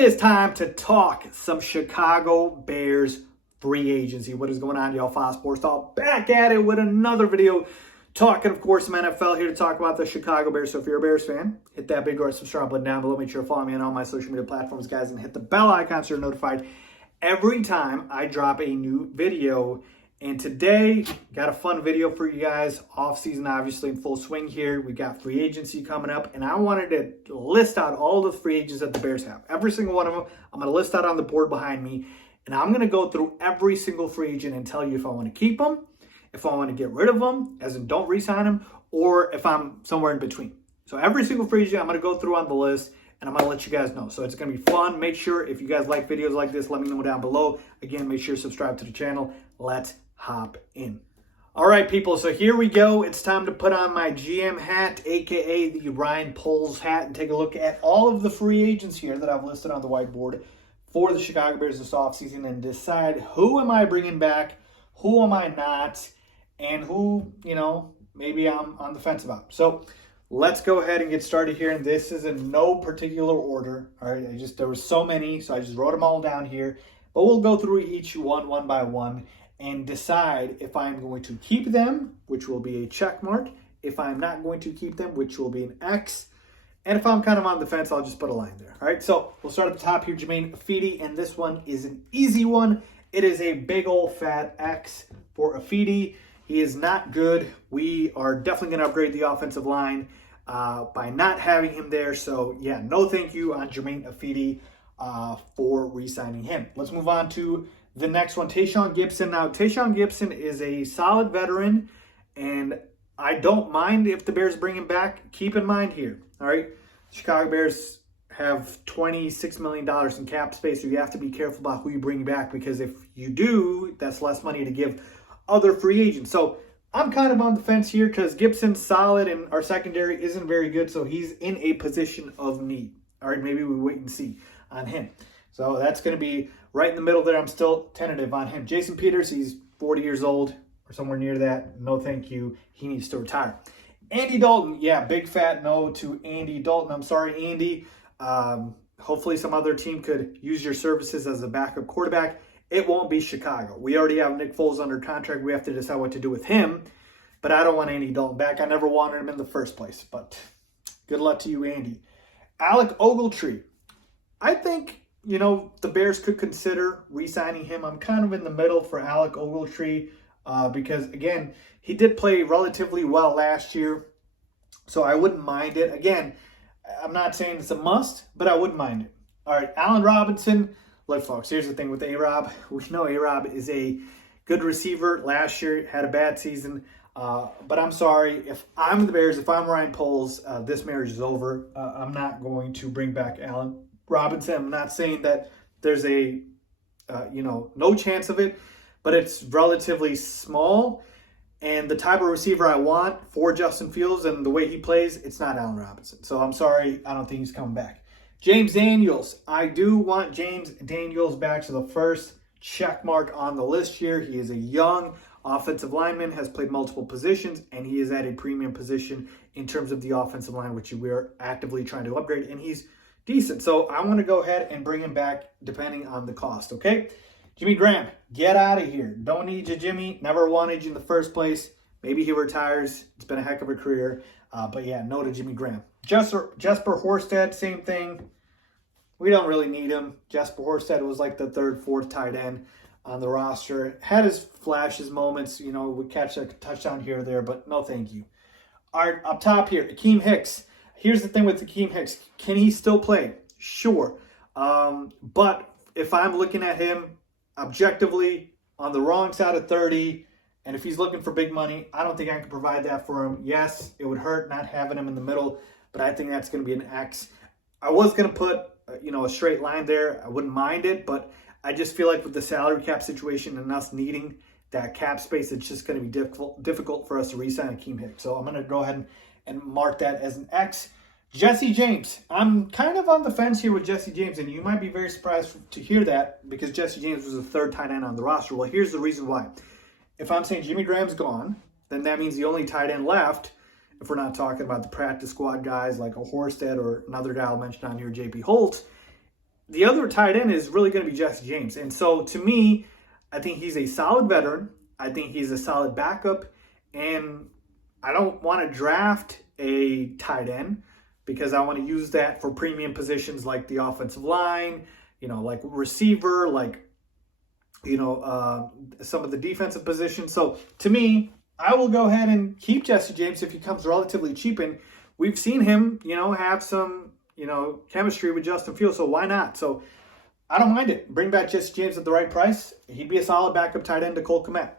It is time to talk some Chicago Bears free agency. What is going on, y'all? Faiz Sports Talk back at it with another video. Talking, of course, some NFL here to talk about the Chicago Bears. So if you're a Bears fan, hit that big red subscribe button down below. Make sure to follow me on all my social media platforms, guys, and hit the bell icon so you're notified every time I drop a new video. And today, got a fun video for you guys. Off season, obviously, in full swing here. We got free agency coming up, and I wanted to list out all the free agents that the Bears have. Every single one of them, I'm going to list out on the board behind me, and I'm going to go through every single free agent and tell you if I want to keep them, if I want to get rid of them, as in don't re-sign them, or if I'm somewhere in between. So every single free agent I'm going to go through on the list, and I'm going to let you guys know. So it's going to be fun. Make sure, if you guys like videos like this, let me know down below. Again, make sure to subscribe to the channel. Let's hop in. All right, people, so here we go. It's time to put on my GM hat, aka the Ryan Poles hat, and take a look at all of the free agents here that I've listed on the whiteboard for the Chicago Bears this offseason and decide who am I bringing back, who am I not, and who, maybe I'm on the fence about. So let's go ahead and get started here. And this is in no particular order. All right, there were so many, so I just wrote them all down here. But we'll go through each one by one and decide if I'm going to keep them, which will be a check mark, if I'm not going to keep them, which will be an X, and if I'm kind of on the fence, I'll just put a line there. All right, so we'll start at the top here, Jermaine Feedy, and this one is an easy one. It is a big old fat X for Feedy. He is not good. We are definitely going to upgrade the offensive line by not having him there. So, yeah, no thank you on Jermaine Feedy for re-signing him. Let's move on to the next one, Tayshaun Gibson. Now, Tayshaun Gibson is a solid veteran, and I don't mind if the Bears bring him back. Keep in mind here, all right, Chicago Bears have $26 million in cap space, so you have to be careful about who you bring back, because if you do, that's less money to give other free agents. So I'm kind of on the fence here because Gibson's solid and our secondary isn't very good, so he's in a position of need. All right, maybe we wait and see on him. So that's going to be right in the middle there. I'm still tentative on him. Jason Peters, he's 40 years old or somewhere near that. No thank you. He needs to retire. Andy Dalton, yeah, big fat no to Andy Dalton. I'm sorry, Andy. Hopefully some other team could use your services as a backup quarterback. It won't be Chicago. We already have Nick Foles under contract. We have to decide what to do with him. But I don't want Andy Dalton back. I never wanted him in the first place. But good luck to you, Andy. Alec Ogletree. I think, the Bears could consider re-signing him. I'm kind of in the middle for Alec Ogletree because, again, he did play relatively well last year, so I wouldn't mind it. Again, I'm not saying it's a must, but I wouldn't mind it. All right, Allen Robinson. Look, folks, here's the thing with A-Rob. We know A-Rob is a good receiver. Last year, had a bad season. But I'm sorry, if I'm the Bears, if I'm Ryan Poles, this marriage is over. I'm not going to bring back Allen Robinson. I'm not saying that there's a, no chance of it, but it's relatively small. And the type of receiver I want for Justin Fields and the way he plays, it's not Allen Robinson. So I'm sorry, I don't think he's coming back. James Daniels. I do want James Daniels back. So the first check mark on the list here. He is a young offensive lineman, has played multiple positions, and he is at a premium position in terms of the offensive line, which we are actively trying to upgrade, and he's decent. So I want to go ahead and bring him back depending on the cost, okay? Jimmy Graham, get out of here. Don't need you, Jimmy. Never wanted you in the first place. Maybe he retires. It's been a heck of a career. But yeah, no to Jimmy Graham. Jesper Horsted, same thing. We don't really need him. Jesper Horsted was like the third, fourth tight end on the roster. Had his flashes, moments, would catch a touchdown here or there, but no thank you. All right, up top here, Akeem Hicks. Here's the thing with Akeem Hicks. Can he still play? Sure. But if I'm looking at him objectively on the wrong side of 30, and if he's looking for big money, I don't think I can provide that for him. Yes, it would hurt not having him in the middle, but I think that's going to be an X. I was going to put, a straight line there. I wouldn't mind it, but I just feel like with the salary cap situation and us needing that cap space, it's just going to be difficult for us to re-sign Akeem Hicks. So I'm going to go ahead and mark that as an X. Jesse James. I'm kind of on the fence here with Jesse James, and you might be very surprised to hear that because Jesse James was the third tight end on the roster. Well, here's the reason why. If I'm saying Jimmy Graham's gone, then that means the only tight end left, if we're not talking about the practice squad guys like a Horsted or another guy I'll mention on here, J.P. Holtz, the other tight end is really going to be Jesse James. And so to me, I think he's a solid veteran. I think he's a solid backup. And I don't want to draft a tight end because I want to use that for premium positions like the offensive line, like receiver, like, some of the defensive positions. So to me, I will go ahead and keep Jesse James if he comes relatively cheap. And we've seen him, have some, chemistry with Justin Fields. So why not? So I don't mind it. Bring back Jesse James at the right price. He'd be a solid backup tight end to Cole Kmet.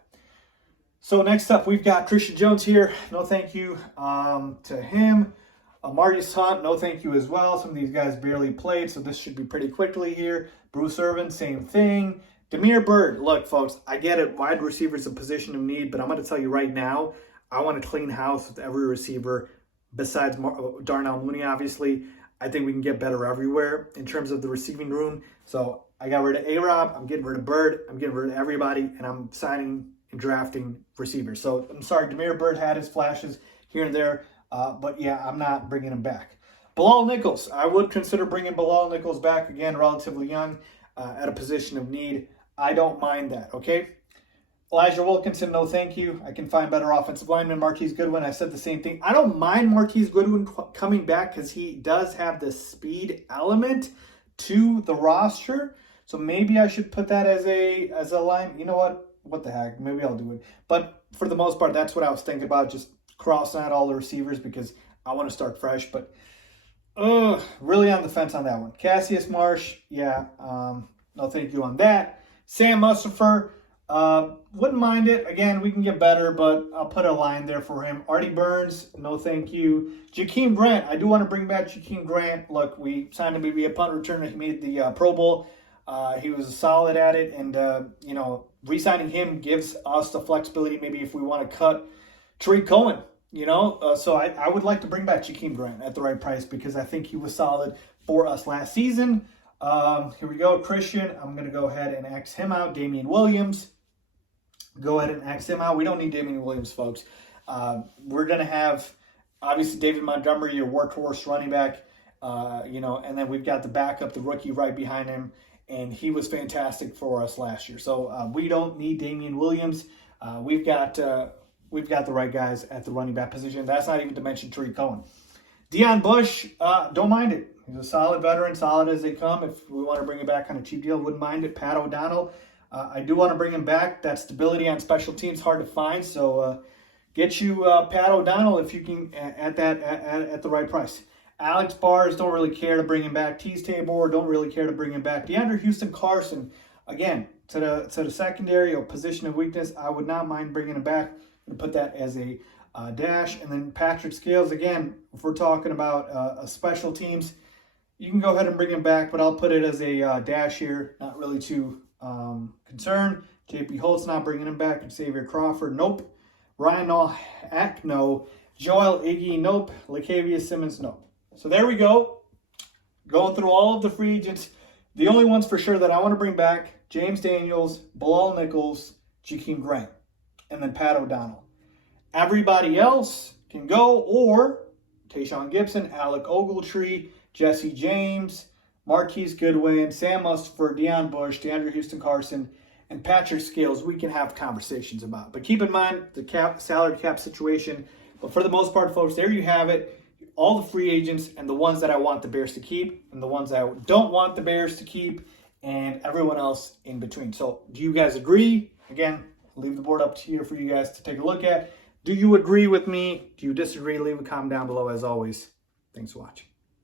So next up, we've got Christian Jones here. No thank you to him. Marius Hunt, no thank you as well. Some of these guys barely played, so this should be pretty quickly here. Bruce Irvin, same thing. Damiere Byrd, look, folks, I get it. Wide receiver is a position of need, but I'm going to tell you right now, I want to clean house with every receiver besides Darnell Mooney, obviously. I think we can get better everywhere in terms of the receiving room. So I got rid of A-Rob. I'm getting rid of Byrd. I'm getting rid of everybody, and I'm signing and drafting receivers. So I'm sorry, Damiere Byrd had his flashes here and there, but yeah, I'm not bringing him back. Bilal Nichols, I would consider bringing Bilal Nichols back again, relatively young, at a position of need. I don't mind that, okay? Elijah Wilkinson, no thank you. I can find better offensive linemen. Marquise Goodwin, I said the same thing. I don't mind Marquise Goodwin coming back because he does have the speed element to the roster. So maybe I should put that as a line. You know what? What the heck? Maybe I'll do it. But for the most part, that's what I was thinking about, just crossing out all the receivers because I want to start fresh. But really on the fence on that one. Cassius Marsh, yeah, no thank you on that. Sam Mustipher, wouldn't mind it. Again, we can get better, but I'll put a line there for him. Artie Burns, no thank you. Jakeem Grant, I do want to bring back Jakeem Grant. Look, we signed him to be a punt returner. He made the Pro Bowl. He was solid at it, and, re-signing him gives us the flexibility maybe if we want to cut Tariq Cohen, So I would like to bring back Jakeem Grant at the right price because I think he was solid for us last season. Here we go. Christian, I'm going to go ahead and X him out. Damian Williams, go ahead and X him out. We don't need Damian Williams, folks. We're going to have, obviously, David Montgomery, your workhorse running back, and then we've got the backup, the rookie right behind him, and he was fantastic for us last year. So we don't need Damian Williams. We've got the right guys at the running back position. That's not even to mention Tariq Cohen. Deion Bush, don't mind it. He's a solid veteran, solid as they come. If we want to bring him back on a cheap deal, wouldn't mind it. Pat O'Donnell, I do want to bring him back. That stability on special teams hard to find. So get you Pat O'Donnell if you can at the right price. Alex Bars, don't really care to bring him back. Tease Tabor, don't really care to bring him back. DeAndre Houston Carson, again, to the secondary or position of weakness, I would not mind bringing him back. I'm going to put that as a dash. And then Patrick Scales, again, if we're talking about special teams, you can go ahead and bring him back, but I'll put it as a dash here. Not really too concerned. JP Holtz, not bringing him back. Xavier Crawford, nope. Ryan Nallhack, no. Joel Iggy, nope. Latavius Simmons, nope. So there we go. Going through all of the free agents. The only ones for sure that I want to bring back, James Daniels, Bilal Nichols, Jakeem Grant, and then Pat O'Donnell. Everybody else can go, or Tayshaun Gibson, Alec Ogletree, Jesse James, Marquise Goodwin, Sam Mustipher, Deion Bush, DeAndre Houston Carson, and Patrick Scales we can have conversations about. But keep in mind the salary cap situation. But for the most part, folks, there you have it. All the free agents and the ones that I want the Bears to keep and the ones that I don't want the Bears to keep and everyone else in between. So do you guys agree? Again, leave the board up here for you guys to take a look at. Do you agree with me? Do you disagree? Leave a comment down below as always. Thanks for watching.